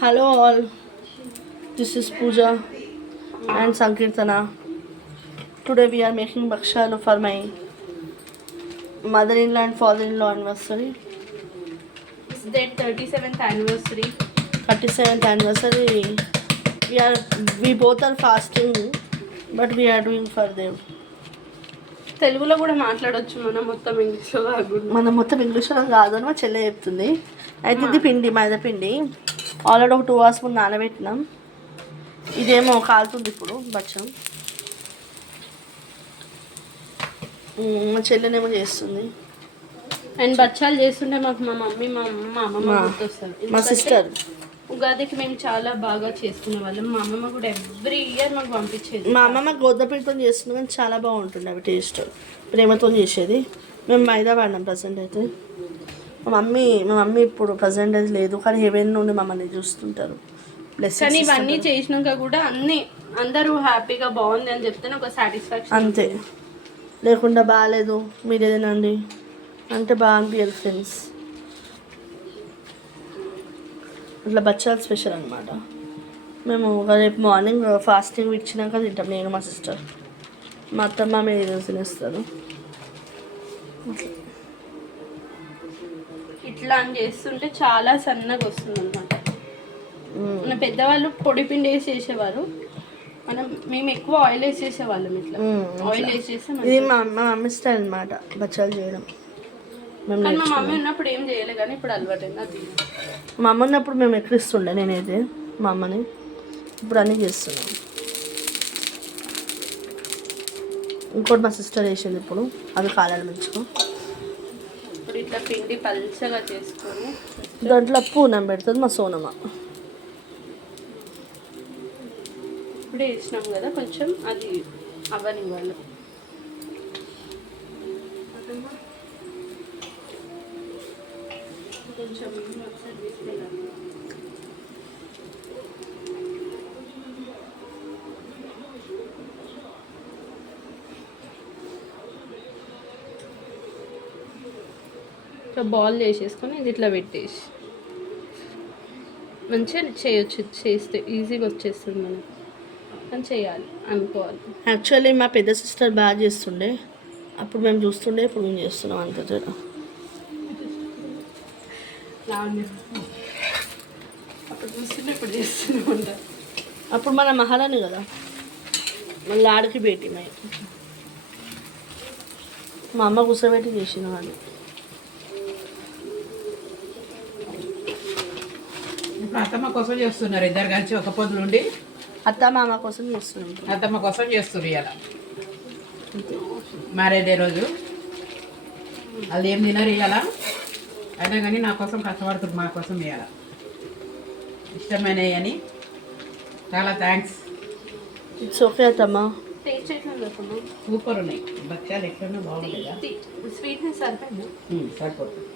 Hello all, this is Pooja and Sankirtana. Today we are making bakshalu for my mother-in-law and father-in-law anniversary. It's their 37th anniversary. 37th anniversary. We both are fasting, but we are doing for them. తెలుగులో కూడా మాట్లాడొచ్చు మనం మొత్తం ఇంగ్లీష్లో కాకుండా. మనం మొత్తం ఇంగ్లీష్లో కాదని మా చెల్లె చెప్తుంది. అయితే ఇది పిండి మైదా పిండి ఆల్రెడీ ఒక 2 hours ముందు నానబెట్టినాం. ఇదేమో కాలుతుంది ఇప్పుడు బచ్చం. మా చెల్లెనేమో చేస్తుంది. అండ్ బచ్చాలు చేస్తుంటే మాకు మా మమ్మీ మా అమ్మమ్మ గుర్తొస్తారు. మా సిస్టర్ ఉగాదికి మేము చాలా బాగా చేసుకునే వాళ్ళం. మా అమ్మమ్మ కూడా ఎవ్రీ ఇయర్ మాకు పంపించేది. మా అమ్మమ్మ గోధుమ పిండితో చేస్తుంది కానీ చాలా బాగుంటుంది అవి టేస్ట్. ప్రేమతో చేసేది. మేము మైదా వాడినాం ప్రజెంట్ అయితే. మా మమ్మీ ఇప్పుడు ప్రజెంట్ అయితే లేదు కానీ హెవెన్ నుండి మమ్మల్ని చూస్తుంటారు. కానీ ఇవన్నీ చేసినాక కూడా అందరూ హ్యాపీగా బాగుంది అని చెప్తేనే ఒక సాటిస్ఫాక్షన్. అంతే, లేకుండా బాగాలేదు మీరు ఏదేనండి అంటే బాగా అనిపించాలి ఫ్రెండ్స్. అట్లా బచ్చాలు స్పెషల్ అనమాట. మేము రేపు మార్నింగ్ ఫాస్టింగ్ ఇచ్చినాక తింటాం, నేను మా సిస్టర్. మా అత్తమ్మ మీద ఈరోజు తినేస్తారు. ఇట్లా అని చేస్తుంటే చాలా సన్నగా వస్తుంది అనమాట. మన పెద్దవాళ్ళు పొడి పిండి వేసి చేసేవారు, మేము ఎక్కువ ఆయిల్ వేసి చేసేవాళ్ళం. ఇట్లా ఆయిల్ వేసి చేస్తే ఇది మా మమ్మీ స్టైల్ అనమాట బచ్చాలు చేయడం. మా మమ్మీ ఉన్నప్పుడు ఏం చేయలేదు కానీ ఇప్పుడు అలవాటైంది. అది మా అమ్మ ఉన్నప్పుడు మేము ఎక్కిస్తుండే నేనైతే మా అమ్మని. ఇప్పుడు అన్నీ చేస్తున్నాం. ఇంకోటి మా సిస్టర్ వేసింది ఇప్పుడు, అది కాలాలి మంచిగా. ఇప్పుడు ఇట్లా పిండి పల్చగా చేసుకొని దాంట్లో పూనం పెడుతుంది మా సోనమ్మ. ఇప్పుడే వేసినాం కదా, కొంచెం అది అవ్వనివ్వాలి. కొంచెం ఒకసారి తీసుకెళ్ళాలి. ఇట్లా బాల్ చేసేసుకొని ఇది ఇట్లా పెట్టేసి మంచిగా చేయొచ్చు. చేస్తే ఈజీగా వచ్చేస్తుంది మనకు, అని చేయాలి అనుకోవాలి. యాక్చువల్లీ మా పెద్ద సిస్టర్ బాగా చేస్తుండే, అప్పుడు మేము చూస్తుండే, ఇప్పుడు మేము చేస్తున్నాం. అంత చూడ అప్పుడు చూస్తుండే ఇప్పుడు చేస్తున్నాం. అప్పుడు మన మహారాణి కదా, మళ్ళీ ఆడికి బేటి మా అమ్మ కూర్చోబెట్టి చేసిన వాళ్ళు. ఇప్పుడు అత్తమ్మ కోసం చేస్తున్నారు, ఇద్దరు కలిసి ఒక పొద్దు నుండి అత్త మామ కోసం చేస్తున్నాం. అత్తమ్మ కోసం చేస్తున్నారు. ఇవాళ మ్యారేజ్ డే రోజు వాళ్ళు ఏం తినరు ఇవాళ, అయినా కానీ నా కోసం కష్టపడుతుంది, మా కోసం ఇవాళ ఇష్టమైనవి అని. చాలా థ్యాంక్స్. ఇట్స్ ఓకే అత్తమ్మ. సూపర్ ఉన్నాయి బచ్చాలు, ఎట్లన్నా బాగుంటాయా? స్వీట్నెస్ సరిపోయింది, సరిపోతుంది.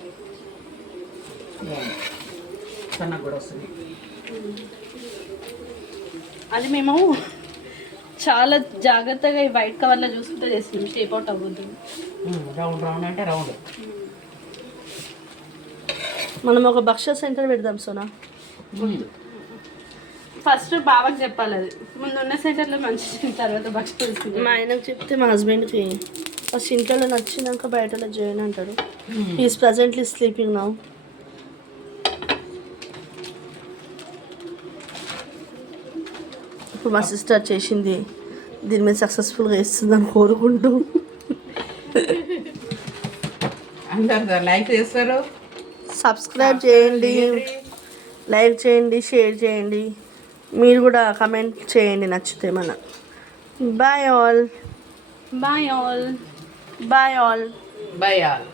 సన్నగా కూడా వస్తుంది. అది మేము చాలా జాగ్రత్తగా ఈ వైట్ కవర్లో చూసుకుంటే చేస్తున్నాం, షేప్ అవుట్ అవ్వద్దు. రౌండ్ రౌండ్ అంటే రౌండ్. మనం ఒక భక్ష్య సెంటర్ పెడదాం సోనా. ఫస్ట్ బాబాకి చెప్పాలి, అది ముందు ఉన్న సెంటర్లో మంచి, తర్వాత భక్ష్య. మా ఆయనకు చెప్తే మా హస్బెండ్కి ఫస్ట్ ఇంట్లో నచ్చినాక బయటలో చేయను అంటాడు. Is presently sleeping now. ఇప్పుడు మా సిస్టర్ చేసింది దీని మీద సక్సెస్ఫుల్గా వేస్తుందని కోరుకుంటూ అందరు లైక్ చేస్తారు, సబ్స్క్రైబ్ చేయండి, లైక్ చేయండి, షేర్ చేయండి. మీరు కూడా కమెంట్ చేయండి నచ్చితే మన. Bye all. Bye all. Bye all. Bye all.